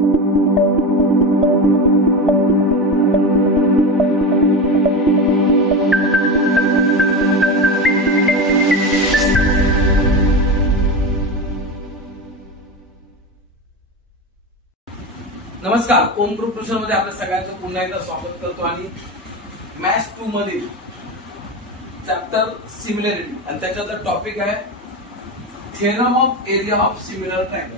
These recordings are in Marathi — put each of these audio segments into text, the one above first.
नमस्कार, ओम ग्रुप ट्युशन मध्ये आपल्या सगळ्यांचं पुन्हा एकदा स्वागत करतो आणि मॅथ्स 2 मधील चॅप्टर सिमिलॅरिटी आणि त्याच्यातला टॉपिक आहे theorem of area of similar triangle.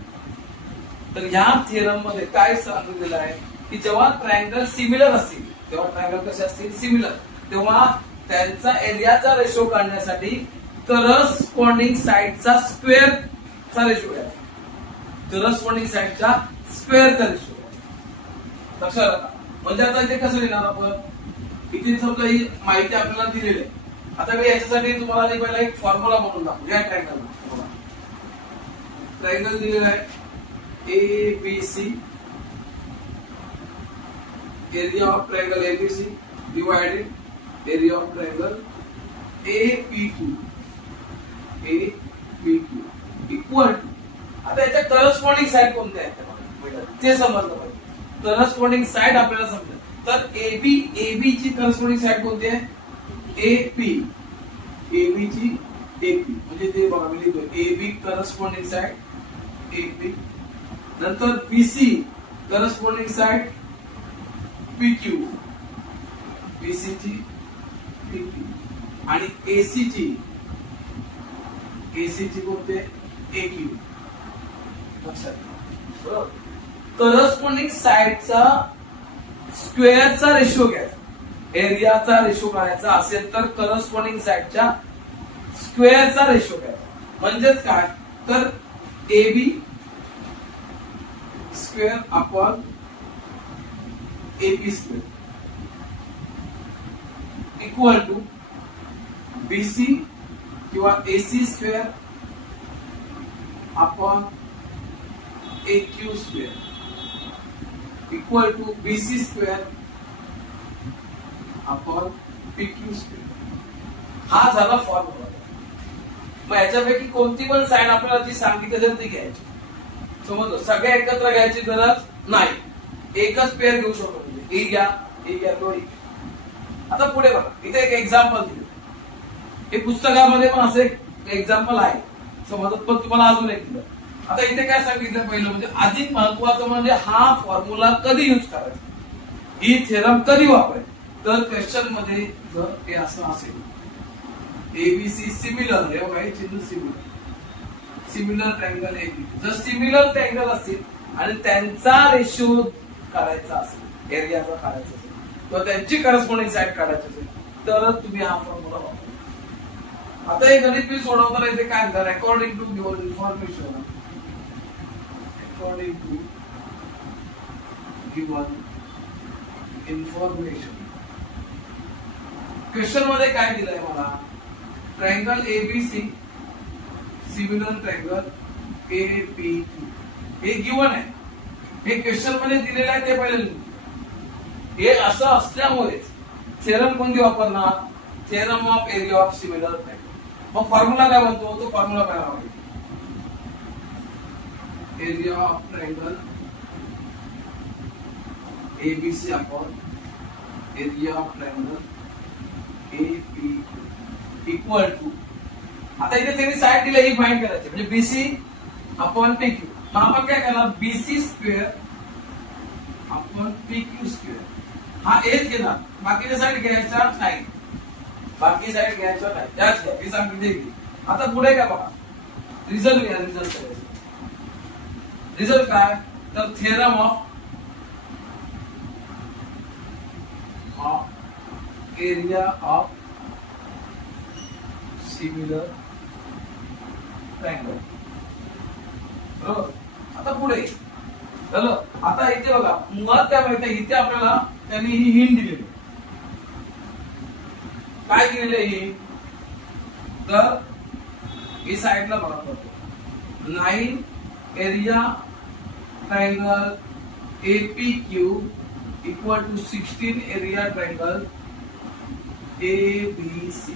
तर ह्या थेरम मध्ये काय सांगितलेलं आहे की जेव्हा ट्रायंगल सिमिलर असतील, तेव्हा ट्रायंगल कसे असतील सिमिलर, तेव्हा त्यांचा एरियाचा रेशो काढण्यासाठी करस्पॉन्डिंग साइडचा स्क्वेअरचा रेशो घ्यायचा. करस्पॉन्डिंग साइडच्या स्क्वेअरचा रेशो लक्षात आला. म्हणजे आता इथे कसं लिहिणार आपण, इथे समजा ही माहिती आपल्याला दिलेली आहे. आता मी याच्यासाठी तुम्हाला पहिला एक फॉर्म्युला म्हणून दाखवू. या ट्रायंगल दिलेला आहे ABC, area of triangle ABC divided area of triangle APQ equal to, आता याच्या करस्पॉन्डिंग साइड कोणत्या आहेत ते समजलं पाहिजे. करस्पॉन्डिंग साइड आपल्याला समजेल. तर AB ची करस्पॉन्डिंग साइड कोणती आहे, AP ची AP म्हणजे ते बघा मी लिहितो AB करस्पॉन्डिंग साइड AP, नंतर BC करस्पॉन्डिंग साइड PQ ची PQ आणि AC ची कोणते AQ. लक्षात बरोबर. करस्पॉन्डिंग साइडचा स्क्वेअरचा रेशो घ्यायचा, एरियाचा रेशो काढायचा असेल तर करस्पॉन्डिंग साइडच्या स्क्वेअरचा रेशो घ्यायचा. म्हणजेच काय, तर AB square upon AP square equal to BC किंवा AC square upon AQ square equal to BC square upon PQ square. हा झाला फॉर्म्युला. मग याच्यापैकी कोणती पण साइड आपल्याला जी सांगितली असेल ती घ्यायची. समजलं, सगळ्या एकत्र घ्यायची गरज नाही, एकच पेअर घेऊ शकतो. ही घ्या, ही घ्या, तो. आता पुढे बघा, इथे एक एक्झाम्पल दिलं. हे पुस्तकामध्ये पण असं एक एक्झाम्पल आहे समजत, पण तुम्हाला अजून एक दिलं. आता इथे काय सांगितलं पहिलं म्हणजे अधिक महत्वाचं म्हणजे हा फॉर्म्युला कधी युज करायचा, ही थेरम कधी वापरायची. तर क्वेश्चन मध्ये जर हे असं असेल ABC सिमिलर, हे बघा चिन्ह सिमिलर ट्रायंगल AB, जर सिमिलर ट्रायंगल असतील आणि त्यांचा रेशो काढायचा असेल, एरियाचा काढायचा असेल किंवा त्यांची करस्पॉन्डिंग साइड काढायची असेल तरच तुम्ही हा फॉर्म्युला वापरा. आता हे गणित मी सोडवताना इथे काय म्हणतात, according to given information, according to given information. Question मध्ये काय दिलंय मला, triangle ABC similar triangle APQ हे गिवन आहे. हे क्वेश्चन मध्ये दिलेलं आहे ते पहिले. हे असं असल्यामुळे थेरम कोणती वापरणार, theorem of area of similar triangle. मग फॉर्म्युला काय म्हणतो, तो फॉर्म्युला काय वापरायचा, area of triangle ABC upon area of triangle APQ equal to, आता इथे त्यांनी साइड दिली ही फाइंड करायची म्हणजे BC अपॉन PQ. मग आपण काय करणार, BC square upon PQ square. हा एच घेणार, बाकीच्या साइड घ्यायचा नाही, बाकी साइड घ्यायचा नाही, त्याच घ्या, हे सांगितले. आता पुढे काय बघा, रिझल्ट घ्या. रिझल्ट काय, तर theorem of area of similar triangle. बरोबर. आता पुढे झालं. आता इथे बघा, मुळात काय माहिती, इथे आपल्याला त्यांनी ही हिंट दिलेली. काय दिलेली आहे ही, तर ही साइडला बघा, 9 area triangle APQ equal to 16 area triangle ABC.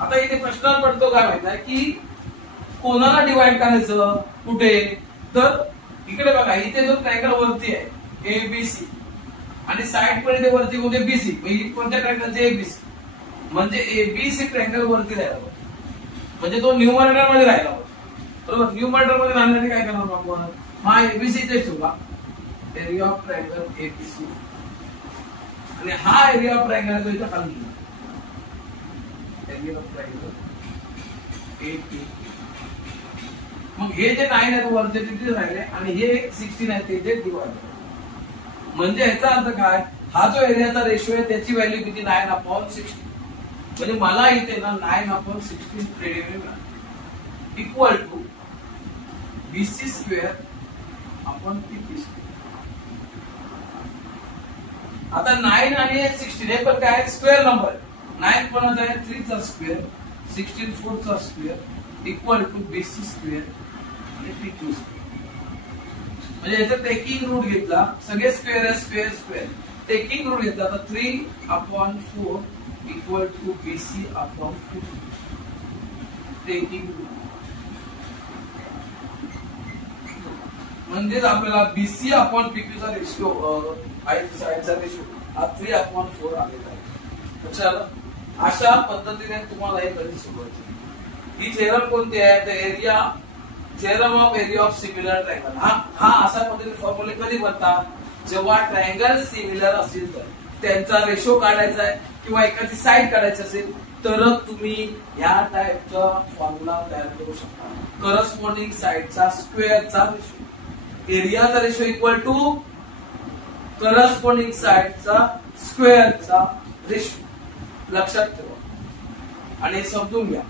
आता इथे प्रश्न पडतो काय माहिती आहे की कोणाला डिवाइड करायचं कुठे, तर इकडे बघा, इथे जो ट्रायंगल वरती आहे एबीसी आणि साइड पण इथे वरती कोणते बीसी, कोणत्या ट्रायंगलचे एबीसी, म्हणजे एबीसी ट्रायंगल वरती राहिला पाहिजे, म्हणजे तो न्यूमरेटर मध्ये राहिला पाहिजे. बरोबर, न्यूमरेटर मध्ये राहण्यासाठी काय करणार आपण, हा एबीसी इथे ठेवला, एरिया ऑफ ट्रायंगल एबीसी, आणि हा एरिया ऑफ ट्रायंगल तो इथे खाली लिहिला, एरिया ऑफ ट्रायंगल एबी. मग हे जे 9 आहेत वरचे तिथे राहिले आणि हे 16 आहे ते डिवाइड. म्हणजे याचा अर्थ काय, हा जो एरियाचा रेशो आहे त्याची व्हॅल्यू किती, 9/16. म्हणजे मला इथे ना 9/16 radian equal to BC square upon PP square. आता 9 आणि 16 हे पण काय स्क्वेअर नंबर, 9 कोणाचा आहे 3 चा स्क्वेअर, 16 4 चा square equal to BC square आणि पीक्यू स्क्वेअर. म्हणजे याचा टेकिंग रूट घेतला, सगळे स्क्वेअर आहे, स्क्वेअर स्क्वेअर टेकिंग रूट घेतला, तर 3/4 equal to BC upon taking root. म्हणजेच आपल्याला बीसी अपॉन पीक्यूचा रेशिओ, साईडचा रेशिओ हा 3/4 आलेला आहे. लक्षात, अशा पद्धतीने तुम्हाला हे कधी सोडवायचे. ही थेरम कोणती आहे, तर area, theorem of area of similar triangle. हा अशा पद्धतीने फॉर्म्युले कधी बनतात, जेव्हा ट्रायंगल सिमिलर असतील तर त्यांचा रेशो काढायचा आहे किंवा एखादी साईड काढायची असेल तरच तुम्ही ह्या टाइपचा फॉर्म्युला तयार करू शकता. करस्पॉन्डिंग साईडचा स्क्वेअरचा रेशो, एरियाचा रेशो इक्वल टू करस्पॉन्डिंग साईडचा स्क्वेअरचा रेशो. लक्षात ठेवा आणि समजून घ्या.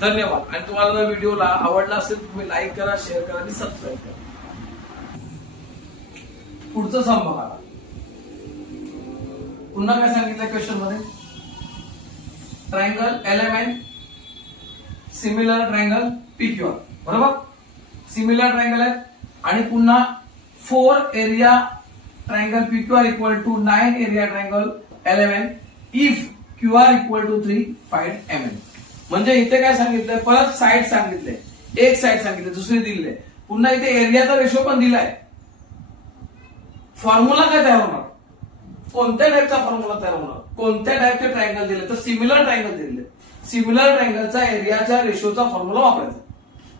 धन्यवाद. आणि तुम्हाला जर व्हिडिओला आवडला असेल तुम्ही लाईक करा, शेअर करा आणि सबस्क्राईब करा. पुढचं सम बघा. पुन्हा काय सांगितलं क्वेश्चन मध्ये, triangle LMN similar triangle PQR. बरोबर, सिमिलर ट्रायंगल आहे आणि पुन्हा 4 area triangle PQR equal to 9 area triangle LMN if QR equal to 3 find MN. म्हणजे इथे काय सांगितलंय, परत साइड सांगितले, एक साइड सांगितले, दुसरी दिली आहे, पुन्हा इथे एरियाचा रेशो पण दिलाय. फॉर्म्युला काय तयार होणार, कोणत्या टाइपचा फॉर्म्युला तयार होणार, कोणत्या टाइपचे ट्रायंगल दिले, तर सिमिलर ट्रायंगल दिले. सिमिलर ट्रायंगलचा एरियाच्या रेशोचा फॉर्म्युला वापरायचा.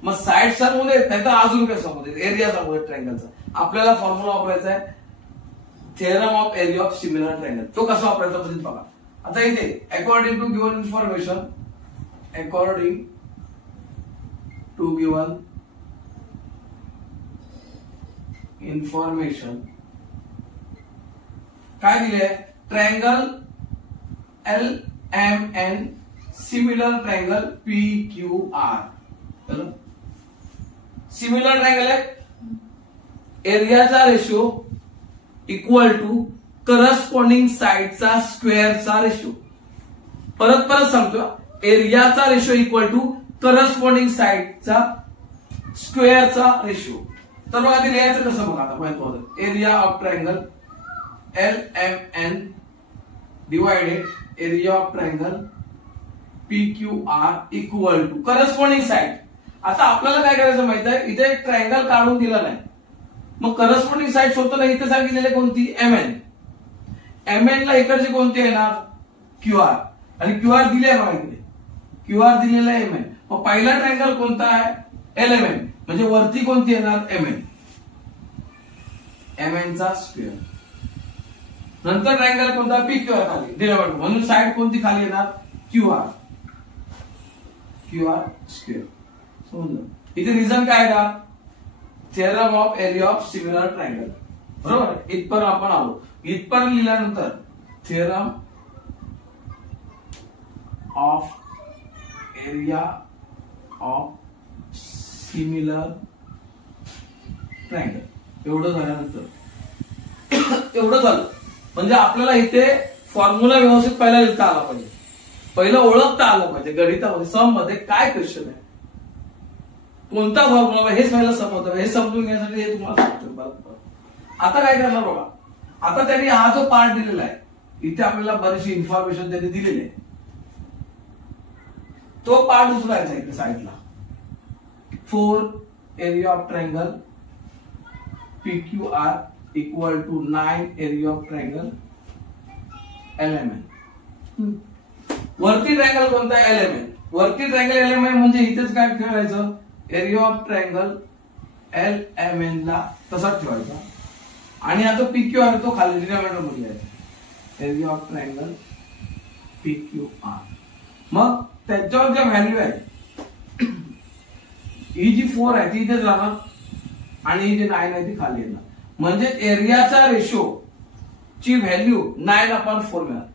मग साइड सांगून येत नाही तर अजून काय सांगू दे, एरिया सांगू ट्रायंगलचा. आपल्याला फॉर्म्युला वापरायचा आहे theorem of area of similar triangle. तो कसा वापरायचा बघा. आता इथे according to given information, according to given information काय दिले, triangle LMN similar triangle PQR. Similar triangle आहे, एरियाचा रेशो इक्वल टू करस्पॉन्डिंग साइडचा स्क्वेअरचा रेशो. परत सांगतो, एरियाचा रेशो इक्वल टू करस्पॉन्डिंग साइडचा स्क्वेअरचा रेशो. तर बघा ते लिहायचं कसं बघा. आता area of triangle LMN divided area of triangle PQR equal to corresponding side. आता आपल्याला काय करायचं माहित आहे, इथे एक ट्रायंगल काढून दिला नाही, मग करस्पॉन्डिंग साइड शोधताना इथे सांगितलेले कोणती, MN. MN ला इकडची कोणती येणार, QR. आणि QR दिले बघा इकडे, QR दिलेला आहे MN. मग पहिला ट्रायंगल कोणता आहे, LMN. म्हणजे वरती कोणती येणार, MN. MN चा स्क्वेअर. नंतर ट्रायंगल कोणता, PQR खाली दिला, म्हणून साइड कोणती खाली येणार, QR. QR square. समजलं. इथे रिझन काय का, theorem of area of similar triangle. बरोबर, इथपर्यंत आपण आलो. इथपर्यंत लिहिल्यानंतर theorem of area of similar triangle एवढं झाल्यानंतर एवढं झालं म्हणजे आपल्याला इथे फॉर्म्युला व्यवस्थित पहिला लिहिता आला पाहिजे, पहिलं ओळखता आलं पाहिजे. गणितामध्ये सम मध्ये काय क्वेश्चन आहे, कोणता फॉर्म्युला हेच पहिला समजतं. हे समजून घेण्यासाठी हे तुम्हाला सांगतो. आता काय करणार बघा, आता त्यांनी हा जो पार्ट दिलेला आहे इथे आपल्याला बरीचशी इन्फॉर्मेशन त्यांनी दिलेली आहे, तो पार्ट उचलायचा इथे साईडला. 4 area of triangle PQR equal to 9 area of triangle LMN. वरती ट्रायंगल कोणता आहे? LMN. वरती ट्रायंगल LMN म्हणजे इथेच काय ठेवायचं? एरिया ऑफ ट्रायंगल LMN ला तसाच ठेवायचा आणि आता PQR तो खाली डिनॉमिनेटर मध्ये यायचा. Area of triangle PQR. मग त्याच्यावर ज्या व्हॅल्यू आहे ही जी 4 आहे ती इथेच राहणार आणि ही जी 9 आहे ती खाली येणार. म्हणजे एरियाचा रेशो ची व्हॅल्यू 9/4 मिळाली.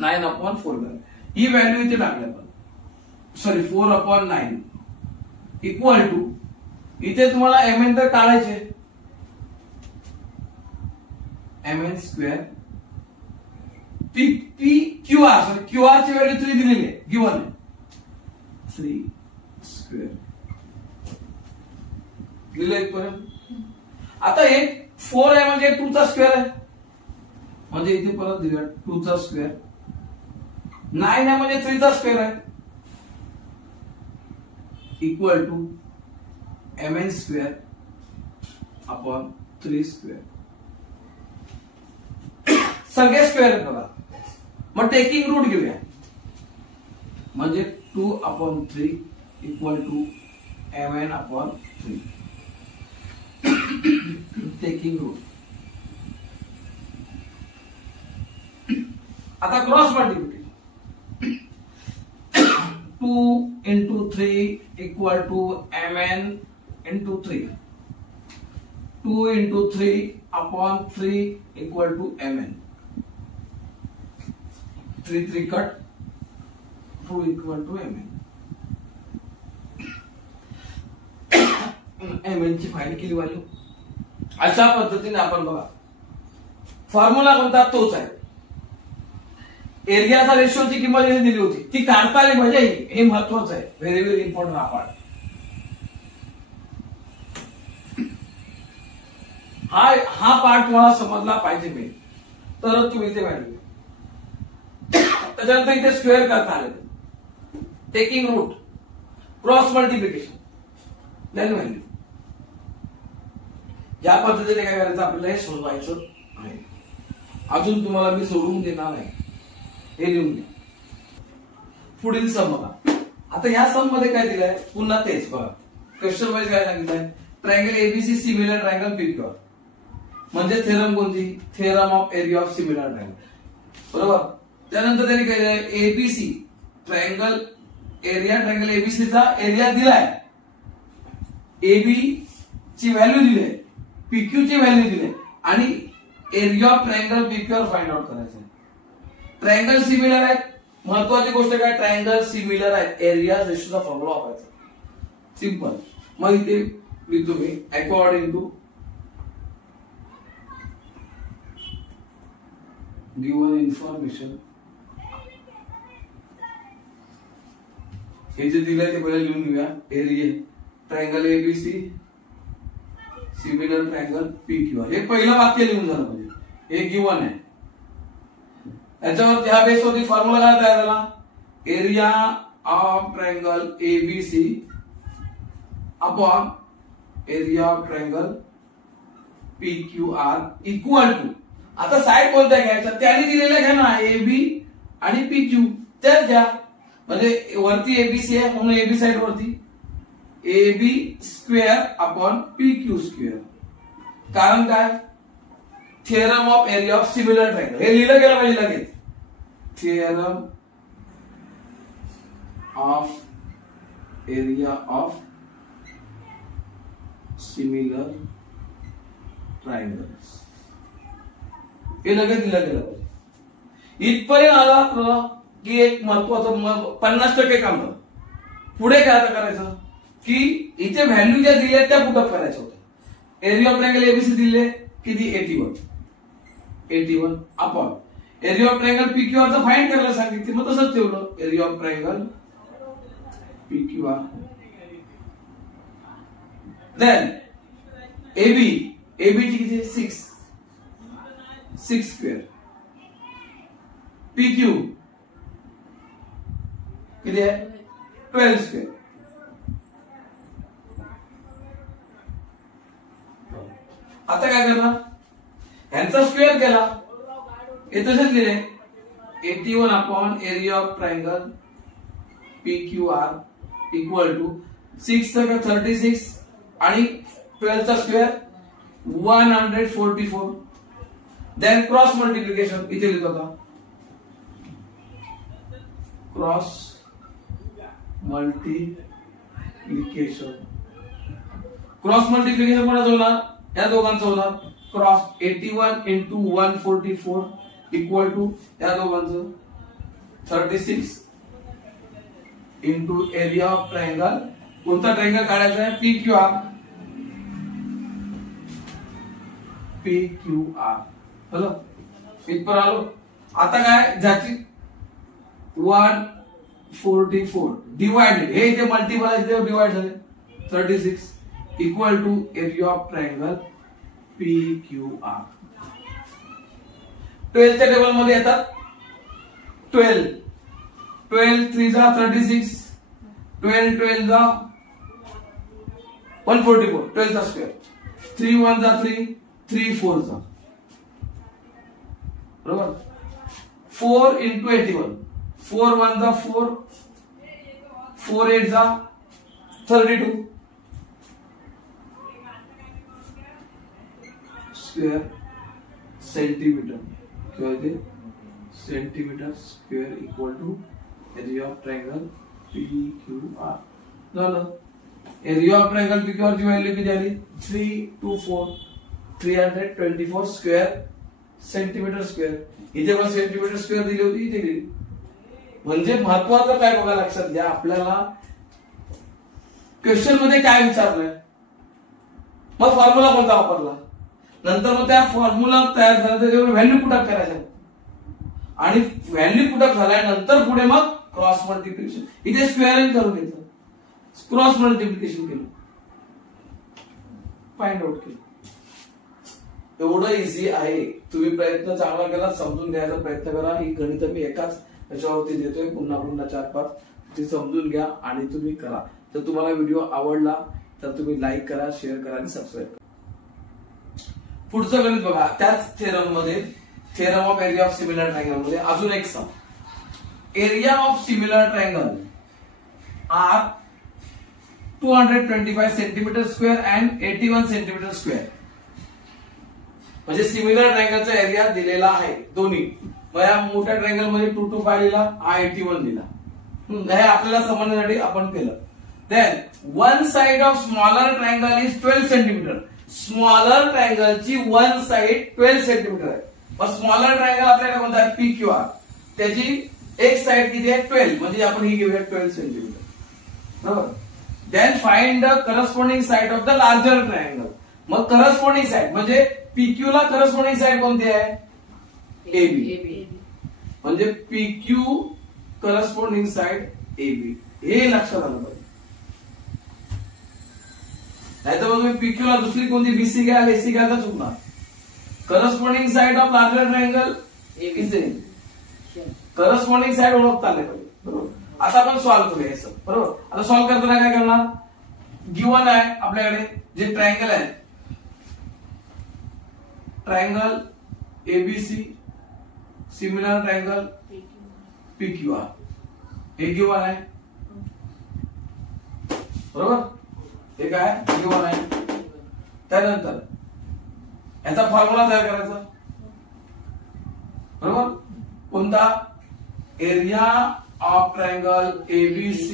9/4 मिळाली. ही व्हॅल्यू इथे टाकली आपण. सॉरी 4/9 इक्वल टू इथे तुम्हाला MN तर काढायचे MN square QR. Sorry QR ची व्हॅल्यू 3 दिलेली आहे, गिव्हन आहे 3 स्क्वेअर दिले इथपर्यंत. आता हे 4 आहे म्हणजे 2 चा स्क्वेअर आहे म्हणजे इथे परत दिलं 2 चा स्क्वेअर. 9 आहे म्हणजे 3 चा स्क्वेअर आहे equal to MN square upon 3 square. सगळे स्क्वेअर आहेत बघा. मग टेकिंग रूट घेऊया म्हणजे 2/3 equal to MN/3. Taking root. आता cross multiplication 2 into 3 equal to MN into 3. 2 into 3/3 equal to MN. 3 cut 2 equal to MN. MN ची फाइंड केली व्हॅल्यू. अशा पद्धतीने आपण बघा फॉर्म्युला कोणता तोच आहे. एरियाचा रेशोची किंमत इथे दिली होती ती काढता आली पाहिजे. हे महत्वाचं आहे. व्हेरी व्हेरी इम्पॉर्टंट हा पार्ट. हा पार्ट तुम्हाला समजला पाहिजे मी तरच तुम्ही इथे व्हॅल्यू. त्याच्यानंतर इथे स्क्वेअर करता आले. Taking root cross multiplication then value. या पद्धतीने काय करायचं आपल्याला हे सोडवायचं आहे. अजून तुम्हाला मी सोडवून देणार नाही. हे लिहून घ्या. पुढील सम बघा. आता या सम मध्ये काय दिलंय पुन्हा तेच बघा. क्वेश्चन वाईज काय सांगितलंय? Triangle ABC similar triangle PQR. म्हणजे थेरम कोणती? Theorem of area of similar triangle. बरोबर. त्यानंतर त्यांनी काय दिलंय? ABC triangle area triangle ABC चा एरिया दिलाय. AB ची व्हॅल्यू दिली आहे, PQ ची व्हॅल्यू दिली आहे आणि area of triangle PQR find out करायचं. ट्रायंगल सिमिलर आहेत. महत्वाची गोष्ट काय? ट्रायंगल सिमिलर आहेत. एरिया रेशोचा फॉर्म्युला वापरायचा. सिंपल. मग इथे लिहितो मी अकॉर्डिंग टू गिवन इन्फॉर्मेशन. हे जे दिलंय ते पहिले लिहून घेऊया. Area triangle ABC similar triangle PQR. हे पहिलं वाक्य लिहून झालं पाहिजे. हे गिवन आहे. याच्यावर ह्या बेसवरती फॉर्म्युला काय तयार झाला? Area of triangle ABC upon area of triangle PQR equal to. आता साइड कोणत्या घ्यायच्या? त्याने दिलेल्या घ्या ना. AB आणि PQ त्याच घ्या. म्हणजे वरती ABC आहे म्हणून AB साइड वरती AB square upon PQ square. कारण काय? Theorem of area of similar triangle. हे लिहिलं गेलं पाहिजे लगेच. Theorem of area of similar triangles. हे लगेच दिलं गेलं पाहिजे. इथपर्यंत आला की एक महत्वाचं 50% काम झालं. पुढे काय करायचं की इथे व्हॅल्यू ज्या दिल्या त्या पुटअप करायच्या होत्या. एरिया ऑफ ट्रायंगल ABC दिले किती? 81 upon area of triangle PQR चं फाइंड करायला सांगितलं. मग तसंच ठेवलं. Area of triangle PQR then AB ची किती? 6 स्क्वेअर. PQ किती आहे? 12 स्क्वेअर. आता काय करणार, यांचा स्क्वेअर केला, हे तसेच लिहिले 81 upon area of triangle PQR equal to 6 36 आणि 12 चा स्क्वेअर 144. देन क्रॉस मल्टिप्लिकेशन इथे लिहितो आता, क्रॉस मल्टिप्लिकेशन. क्रॉस मल्टिप्लिकेशन कोणाचं होणार, या दोघांचं होणार. क्रॉस 81 इंटू 144 इक्वल टू या दोघांचं 36 इंटू एरिया ऑफ ट्रायंगल. कोणता ट्रायंगल काढायचा आहे, PQR. हॅलो इथपर आलो. आता काय, ज्याची 144 डिवाइडेड, हे इथे मल्टिपल आहे इथे डिवाइड झाले 36 equal to area of triangle PQR. 12 च्या टेबल मध्ये येतात 12 3 जा 36, 12 जा 144, 12 चा स्क्वेअर, 3 1 जा 3, 3 4 जा, बरोबर. 4 इंटू 81, 4 1 जा 4, 4 8 जा 32 स्क्वेअर सेंटीमीटर किंवा ते centimetre square equal to area of triangle PQR. झालं. एरिया ऑफ ट्रायंगल PQR ची व्हॅल्यू किती आली, 324 324 स्क्वेअर सेंटीमीटर स्क्वेअर. इथे पण सेंटीमीटर स्क्वेअर दिली होती, इथे दिली. म्हणजे महत्वाचं काय बघा, लक्षात घ्या, आपल्याला क्वेश्चन मध्ये काय विचारलंय, मग फॉर्म्युला कोणता वापरला, नंतर मग त्या फॉर्म्युला तयार झाला त्याच्यावर व्हॅल्यू पुटअप करायच्या, आणि व्हॅल्यू पुटअप झाल्यानंतर पुढे मग क्रॉस मल्टिप्लिकेशन. इथे स्क्वेअरिंग करून घेतलं, क्रॉस मल्टिप्लिकेशन केलं, फाइंड आउट केलं. एवढं इझी आहे. तुम्ही प्रयत्न चांगला केला, समजून घ्यायचा प्रयत्न करा. ही गणित मी एकाच याच्यावरती देतोय, पुन्हा 4-5 ती समजून घ्या आणि तुम्ही करा. जर तुम्हाला व्हिडिओ आवडला तर तुम्ही लाईक करा, शेअर करा आणि सबस्क्राईब करा. पुढचं गणित बघा, त्याच थेरम मध्ये, theorem of area of similar triangle मध्ये अजून एक sum. Area of similar triangle are 225 centimetre square and 81 centimetre square. म्हणजे सिमिलर ट्रायंगलचा एरिया दिलेला आहे दोन्ही. या मोठ्या ट्रायंगल मध्ये 225 लिहिला, हा 81 लिहिला. हे आपल्याला समजण्यासाठी आपण केलं. Then one side of smaller triangle is 12 centimetre. Smaller ट्रायंगलची वन साइड 12 सेंटीमीटर आहे. मग स्मॉलर ट्रायंगल आपल्याला कोणता आहे, PQR. त्याची एक साइड किती आहे, 12, म्हणजे आपण ही घेऊया 12 सेंटीमीटर, बरोबर. Then find the corresponding side of the larger triangle. मग करस्पॉन्डिंग साइड म्हणजे PQ ला करस्पॉन्डिंग साइड कोणती आहे, AB. म्हणजे PQ करस्पॉन्डिंग साइड AB, हे लक्षात आलं पाहिजे. नाही तर मग तुम्ही PQ ला दुसरी कोणती BC घ्या, AC घ्या तर चुकणार. Corresponding side of larger triangle ABC, corresponding side ओळखता आले पाहिजे, बरोबर. आता आपण सॉल्व्ह करूया हे, बरोबर. आता सॉल्व्ह करताना काय करणार, गिवन आहे आपल्याकडे जे ट्रायंगल आहे, triangle ABC similar triangle PQR, हे गिवन आहे, बरोबर. हे काय गिवन आहे. त्यानंतर याचा फॉर्म्युला तयार करायचा, बरोबर. कोणता, area of triangle ABC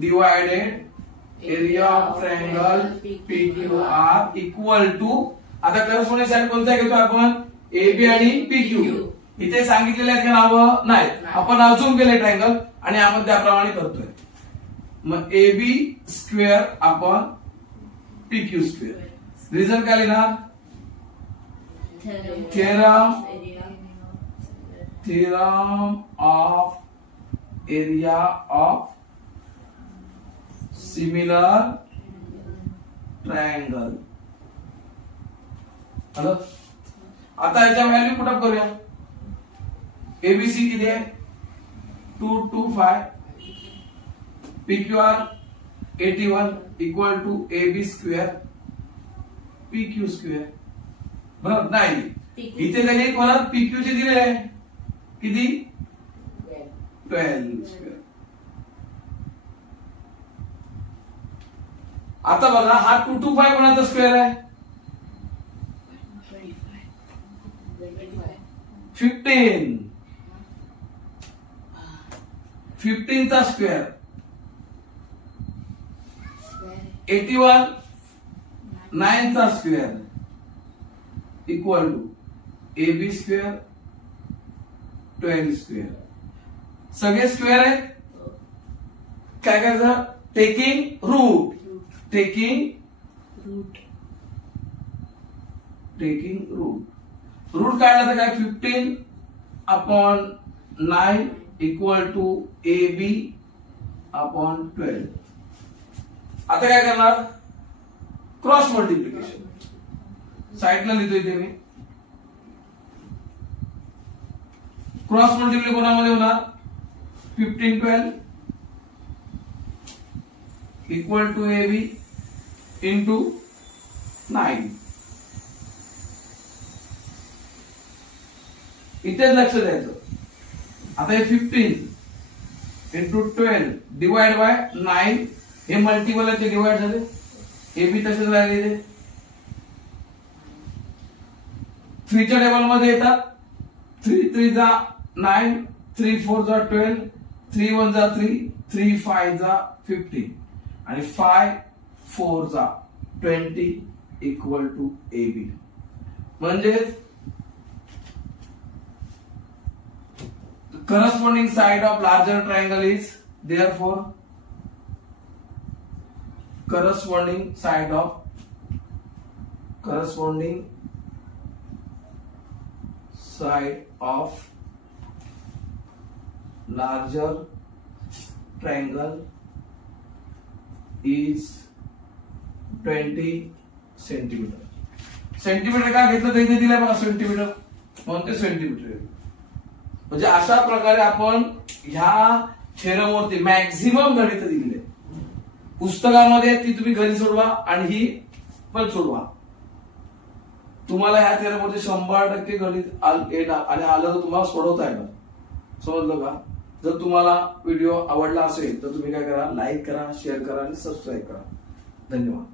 divided area of triangle PQR equal to, आता करस्पॉन्डिंग साइड कोणत्या घेतो आपण, AB आणि PQ. इथे सांगितलेले आहेत का नावं, नाही, आपण अजून केले ट्रायंगल आणि आपण त्याप्रमाणे करतोय. मग AB स्क्वेअर आपण PQ स्क्वेअर. रिझल्ट काय लिहिणार, theorem of area of similar triangle. Hello, आता याच्या व्हॅल्यू पुटअप करूया. ABC किती आहे, 225, PQR 81 equal to AB square P Q square. बरोबर नाही, इथे त्यांनी परत पी क्यू चे दिले आहे किती 12 स्क्वेअर. आता बघा हा 225 कोणाचा स्क्वेअर आहे 15. 15 चा स्क्वेअर 81. 9 चा square equal to AB square 12 square. सगळे स्क्वेअर आहेत. काय करायचं टेकिंग रूट. रूट काढला तर काय 15 upon 9 equal to AB upon 12. आता काय करणार क्रॉस मल्टिप्लिकेशन. साईडला लिहितोय ते मी. क्रॉस मल्टिप्लिकेशन कोणामध्ये होणार 15 12 इक्वल टू AB इंटू 9. इथेच लक्ष द्यायचं. आता हे 15 इंटू 12 डिवाइड बाय 9. हे मल्टिपल आहे ते डिवाइड झाले. AB तसेच राहिले. 3 च्या टेबल मध्ये येतात. 3 3 जा 9, 3 4 जा 12, 3 1 जा 3, 3 5 जा 15 आणि 5 4 जा 20 इक्वल टू AB. म्हणजे corresponding side of larger triangle is therefore corresponding side of larger triangle is 20 centimetre. Centimetre का घेतलं तर इथे दिलंय बघा सेंटीमीटर म्हणून ते सेंटीमीटर. म्हणजे अशा प्रकारे आपण ह्या थेरमवरती मॅक्झिमम गणित दिलेले पुस्तकामध्ये. ती तुम्ही घरी सोडवा आणि ही पण सोडवा. तुम्हाला ह्या थेरमवरती 100% गणित येणार आणि आलं तर तुम्हाला सोडवता येणार. समजलं का? जर तुम्हाला व्हिडिओ आवडला असेल तर तुम्ही काय करा लाईक करा, शेअर करा आणि सबस्क्राईब करा. धन्यवाद.